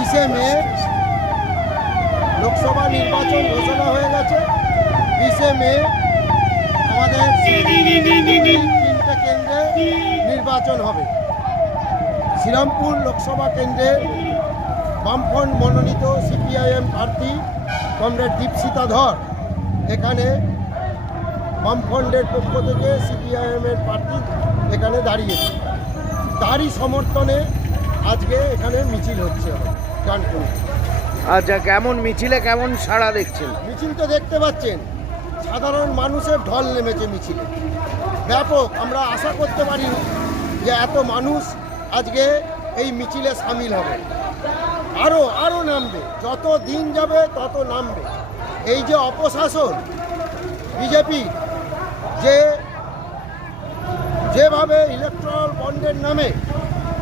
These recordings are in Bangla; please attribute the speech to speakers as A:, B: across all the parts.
A: বিশে মে লোকসভা নির্বাচন ঘোষণা হয়ে গেছে। বিশে মে আমাদের তিনটে কেন্দ্রে নির্বাচন হবে। শ্রীরামপুর লোকসভা কেন্দ্রে বামফ্রন্ট মনোনীত সিপিআইএম প্রার্থী কমরেড দীপসিতা ধর। এখানে বামফ্রন্টের পক্ষ থেকে সিপিআইএমের প্রার্থী এখানে দাঁড়িয়েছে। তারই সমর্থনে আজকে এখানে মিছিল হচ্ছে। ডানকুনি
B: আচ্ছা কেমন মিছিলে কেমন সাড়া দেখছেন?
A: মিছিল তো দেখতে পাচ্ছেন। সাধারণ মানুষের ঢল নেমেছে মিছিলে। ব্যাপক আমরা আশা করতে পারি যে এত মানুষ আজকে এই মিছিলে সামিল হবে। আরও আরও নামবে। যত দিন যাবে তত নামবে। এই যে অপশাসন বিজেপি যে যেভাবে ইলেকট্রাল বন্ডের নামে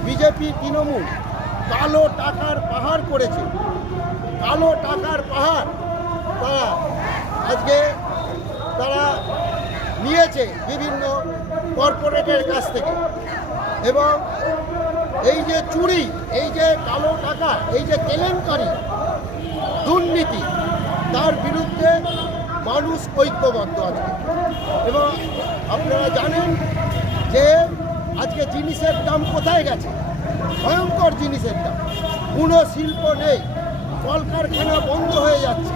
A: বিজেপি তৃণমূল কালো টাকার পাহাড় করেছে। কালো টাকার পাহাড় তারা আজকে তারা নিয়েছে বিভিন্ন কর্পোরেটের কাছ থেকে। এবং এই যে চুরি, এই যে কালো টাকা, এই যে কেলেঙ্কারি, দুর্নীতি, তার বিরুদ্ধে মানুষ ঐক্যবদ্ধ আছে। এবং আপনারা জানেন যে আজকে জিনিসের দাম কোথায় গেছে? ভয়ঙ্কর জিনিসের দাম। কোনো শিল্প নেই। কলকারখানা বন্ধ হয়ে যাচ্ছে।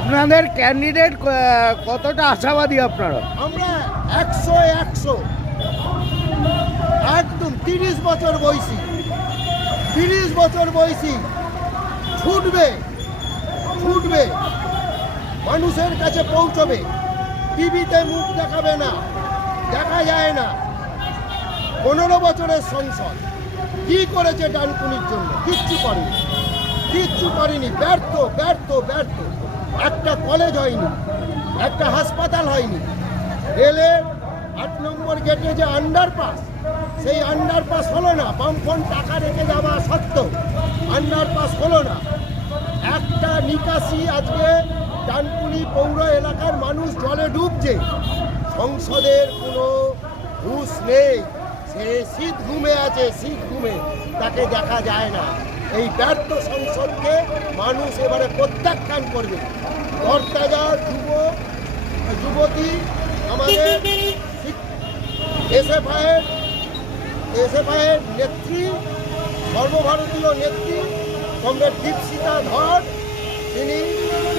B: আপনাদের ক্যান্ডিডেট কতটা আশাবাদী আপনারা?
A: আমরা একশো একশো। একদম তিরিশ বছর বয়সী। তিরিশ বছর বয়সী। ছুটবে। ছুটবে। মানুষের কাছে পৌঁছবে। টিভিতে মুখ দেখাবে না। দেখা যায় না। পনেরো বছরের সংসদ। কি করেছে ডানকুনির জন্য? কিচ্ছু করেনি। কিচ্ছু করেনি। ব্যর্থ ব্যর্থ ব্যর্থ। একটা কলেজ হয়নি। একটা হাসপাতাল হয়নি। রেলের আট নম্বর গেটে যে আন্ডারপাস সেই আন্ডারপাস হলো না। বামফ্রন্ট টাকা রেখে যাওয়া সত্ত্বেও আন্ডারপাস হলো না। একটা নিকাশি আজকে ডানকুনি পৌর এলাকার মানুষ জলে ডুবছে। সংসদের কোনো হুঁশ নেই। সে শীত ঘুমে আছে, শীত ঘুমে। তাকে দেখা যায় না। এই ব্যর্থ সংসদকে মানুষ এবারে প্রত্যাখ্যান করবে। কর্তাজা, যুব, যুবতী, আমাদের এসএফআইয়ের এসএফআইয়ের নেত্রী, সর্বভারতীয় নেত্রী কমরেড দীপসিতা ধর, তিনি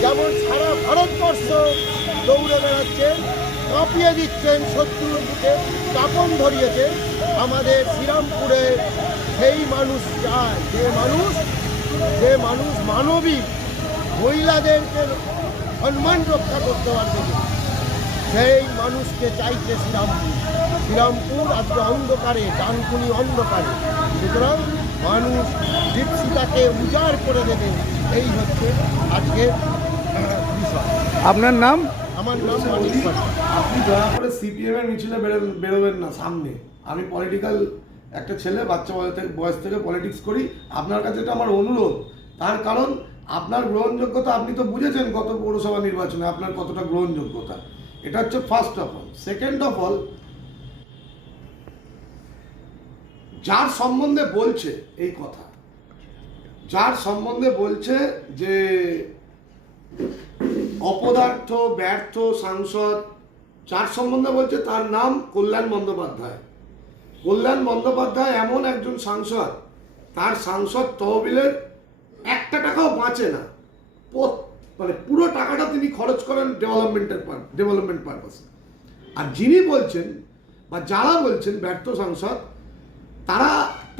A: যেমন সারা ভারতবর্ষ দৌড়ে বেড়াচ্ছেন কাঁপিয়ে দিচ্ছেন শত্রুর বুকে কাপন ধরিয়েছেন আমাদের শ্রীরামপুরে সেই মানুষ চায়। যে মানুষ যে মানুষ মানবিক মহিলাদেরকে সম্মান রক্ষা করতে পারবে সেই মানুষকে চাইছে শ্রীরামপুর। শ্রীরামপুর আজকে অন্ধকারে, ডানকুনি অন্ধকারে। সুতরাং মানুষ দীপসিতাকে উজাড় করে দেবে। এই হচ্ছে আজকে বিষয়।
B: আপনার নাম?
A: আমার নাম মানিক
C: আপনি দয়া করে সিপিএম এর মিছিলে বেরোবেন না, সামনে। আমি পলিটিক্যাল একটা ছেলে, বাচ্চা বয়স থেকে বয়স থেকে পলিটিক্স করি। আপনার কাছে এটা আমার অনুরোধ। তার কারণ, আপনার গ্রহণযোগ্যতা আপনি তো বুঝেছেন গত পৌরসভা নির্বাচনে আপনার কতটা গ্রহণযোগ্যতা। এটা হচ্ছে first of all second of all যার সম্বন্ধে বলছে এই কথা, যার সম্বন্ধে বলছে যে অপদার্থ, ব্যর্থ, সাংসদ, যার সম্বন্ধে বলছে তার নাম কল্যাণ বন্দ্যোপাধ্যায়। কল্যাণ বন্দ্যোপাধ্যায় এমন একজন সাংসদ, তার সাংসদ তহবিলের একটা টাকাও বাঁচে না। মানে পুরো টাকাটা তিনি খরচ করেন ডেভেলপমেন্টের ডেভেলপমেন্ট পারপাসে আর যিনি বলছেন, বা যারা বলছেন ব্যর্থ সাংসদ, তারা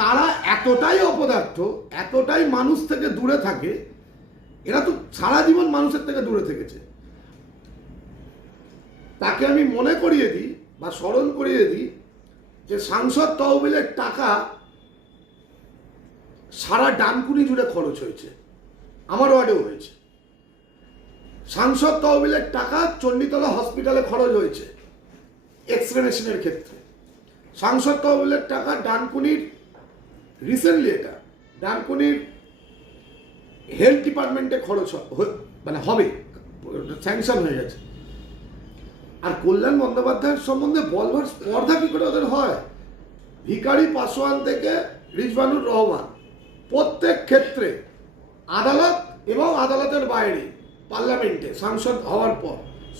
C: তারা এতটাই অপদার্থ, এতটাই মানুষ থেকে দূরে থাকে এরা তো সারা জীবন মানুষের থেকে দূরে থেকেছে। তাকে আমি মনে করিয়ে দিই বা স্মরণ করিয়ে দিই যে সাংসদ তহবিলের টাকা সারা ডানকুনি জুড়ে খরচ হয়েছে। আমার ওয়ার্ডেও হয়েছে। সাংসদ তহবিলের টাকা চণ্ডীতলা হসপিটালে খরচ হয়েছে এক্স মেশিনের ক্ষেত্রে। সাংসদ তহবিলের টাকা ডানকুনির, রিসেন্টলি এটা, ডানকুনির হেলথ ডিপার্টমেন্টে খরচ মানে হবে। স্যাংশন হয়ে গেছে। আর কল্যাণ বন্দ্যোপাধ্যায়ের সম্বন্ধে বলবার স্পর্ধা কি করে ওদের হয়? ভিকারি পাসোয়ান থেকে রিজবানুর রহমান। প্রত্যেক ক্ষেত্রে আদালত এবং আদালতের বাইরে, পার্লামেন্টে সাংসদ হওয়ার পর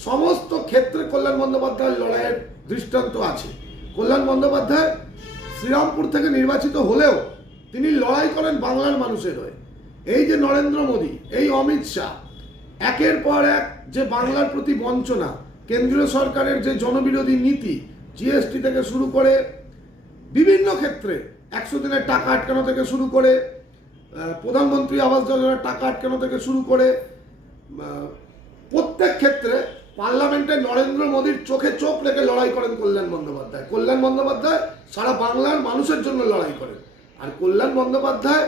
C: সমস্ত ক্ষেত্রে কল্যাণ বন্দ্যোপাধ্যায়ের লড়াইয়ের দৃষ্টান্ত আছে। কল্যাণ বন্দ্যোপাধ্যায় শ্রীরামপুর থেকে নির্বাচিত হলেও তিনি লড়াই করেন বাংলার মানুষের হয়ে। এই যে নরেন্দ্র মোদী, এই অমিত শাহ, একের পর এক যে বাংলার প্রতি বঞ্চনা, কেন্দ্রীয় সরকারের যে জনবিরোধী নীতি জিএসটি থেকে শুরু করে বিভিন্ন ক্ষেত্রে একশো দিনের টাকা আটকানো থেকে শুরু করে প্রধানমন্ত্রী আবাস যোজনার টাকা আটকানো থেকে শুরু করে প্রত্যেক ক্ষেত্রে পার্লামেন্টে নরেন্দ্র মোদীর চোখে চোখ রেখে লড়াই করেন কল্যাণ বন্দ্যোপাধ্যায়। কল্যাণ বন্দ্যোপাধ্যায় সারা বাংলার মানুষের জন্য লড়াই করেন। আর কল্যাণ বন্দ্যোপাধ্যায়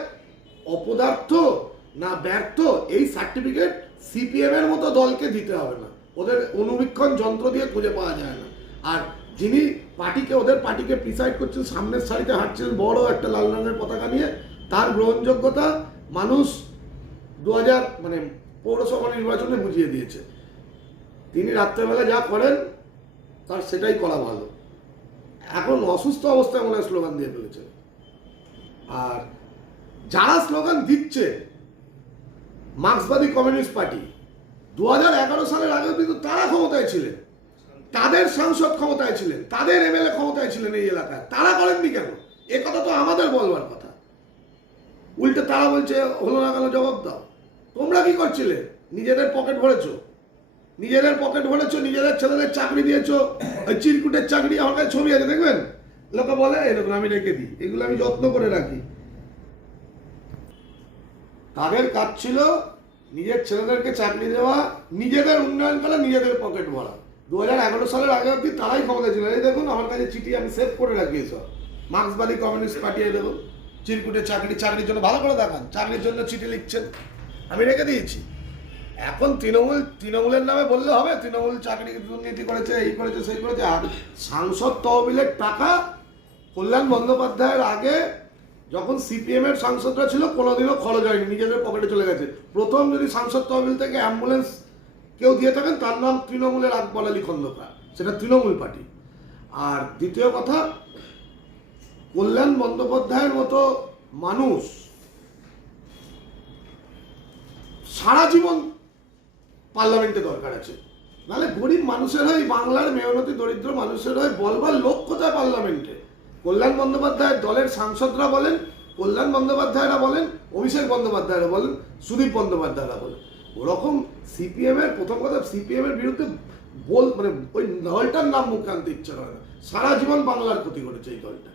C: অপদার্থ না ব্যর্থ, এই সার্টিফিকেট সিপিএম এর মতো দলকে দিতে হবে না। ওদের অনুবীক্ষণ যন্ত্র দিয়ে খুঁজে পাওয়া যায় না। আর যিনি পার্টিকে, ওদের পার্টিকে প্রিসাইড করছেন, সামনের সারিতে হাঁটছেন বড় একটা লাল রঙের পতাকা নিয়ে, তার গ্রহণযোগ্যতা মানুষ দু হাজার মানে পৌরসভা নির্বাচনে বুঝিয়ে দিয়েছে। তিনি রাত্রেবেলা যা করেন, তার সেটাই করা ভালো। এখন অসুস্থ অবস্থায় মনে হয় স্লোগান দিয়ে ফেলেছে আর যারা স্লোগান দিচ্ছে, মার্ক্সবাদী কমিউনিস্ট পার্টি দু সালের আগে কিন্তু তারা ক্ষমতায় ছিলেন। তাদের সাংসদ ক্ষমতায় ছিলেন, তাদের এমএলএ ক্ষমতায় ছিলেন এই এলাকায়। তারা করেননি কেন? এ কথা তো আমাদের বলবার কথা। উল্টে তারা বলছে, হলো না কেন জবাব দাও। তোমরা কি করছিলে? নিজেদের পকেট ভরেছ। নিজেদের পকেট ভরেছো, নিজেদের ছেলেদের চাকরি দিয়েছ। ওই চিরকুটের চাকরি আমার কাছে ছবি আছে, দেখবেন? লোকে বলে এরকম আমি রেখে দিই। এগুলো আমি যত্ন করে রাখি। তাদের কাজ ছিল নিজের ছেলেদেরকে চাকরি দেওয়া, নিজেদের উন্নয়ন করা নিজেদের পকেট ভরা। দু হাজার এগারো সালের আগে অব্দি তারাই ক্ষমতা ছিল। এই দেখুন, আমার কাছে চিঠি আমি সেভ করে রাখি সব মার্ক্সবাদী কমিউনিস্ট এই দেখুন, চিরকুটে চাকরি, চাকরির জন্য ভালো করে দেখান, চাকরির জন্য চিঠি লিখছেন। আমি রেখে দিয়েছি। এখন তৃণমূল, তৃণমূলের নামে বললে হবে, তৃণমূল চাকরি দুর্নীতি করেছে, এই করেছে, সেই করেছে। আর সাংসদ তহবিলের টাকা কল্যাণ বন্দ্যোপাধ্যায়ের আগে যখন সিপিএম এর সাংসদরা ছিল, কোনোদিনও খরচ হয়নি, নিজেদের পকেটে চলে গেছে। প্রথম যদি সাংসদ তহবিল থেকে অ্যাম্বুলেন্স কেউ দিয়ে থাকেন, তার নাম তৃণমূলের আকবর আলী খন্দকার। সেটা তৃণমূল পার্টি। আর দ্বিতীয় কথা, কল্যাণ বন্দ্যোপাধ্যায়ের মতো মানুষ সারা জীবন পার্লামেন্টে দরকার আছে। নাহলে গরিব মানুষের হয়, বাংলার মেহনতি, দরিদ্র মানুষের হয়, বলবার লোক কোথায় পার্লামেন্টে? কল্যাণ বন্দ্যোপাধ্যায়ের দলের সাংসদরা বলেন, কল্যাণ বন্দ্যোপাধ্যায়রা বলেন, অভিষেক বন্দ্যোপাধ্যায়রা বলেন, সুদীপ বন্দ্যোপাধ্যায়রা বলেন। ওরকম সিপিএমের প্রথম কথা সিপিএমের বিরুদ্ধে বল মানে ওই দলটার নাম মুখে আনতে ইচ্ছা করে না। সারা জীবন বাংলার ক্ষতি করেছে এই দলটা।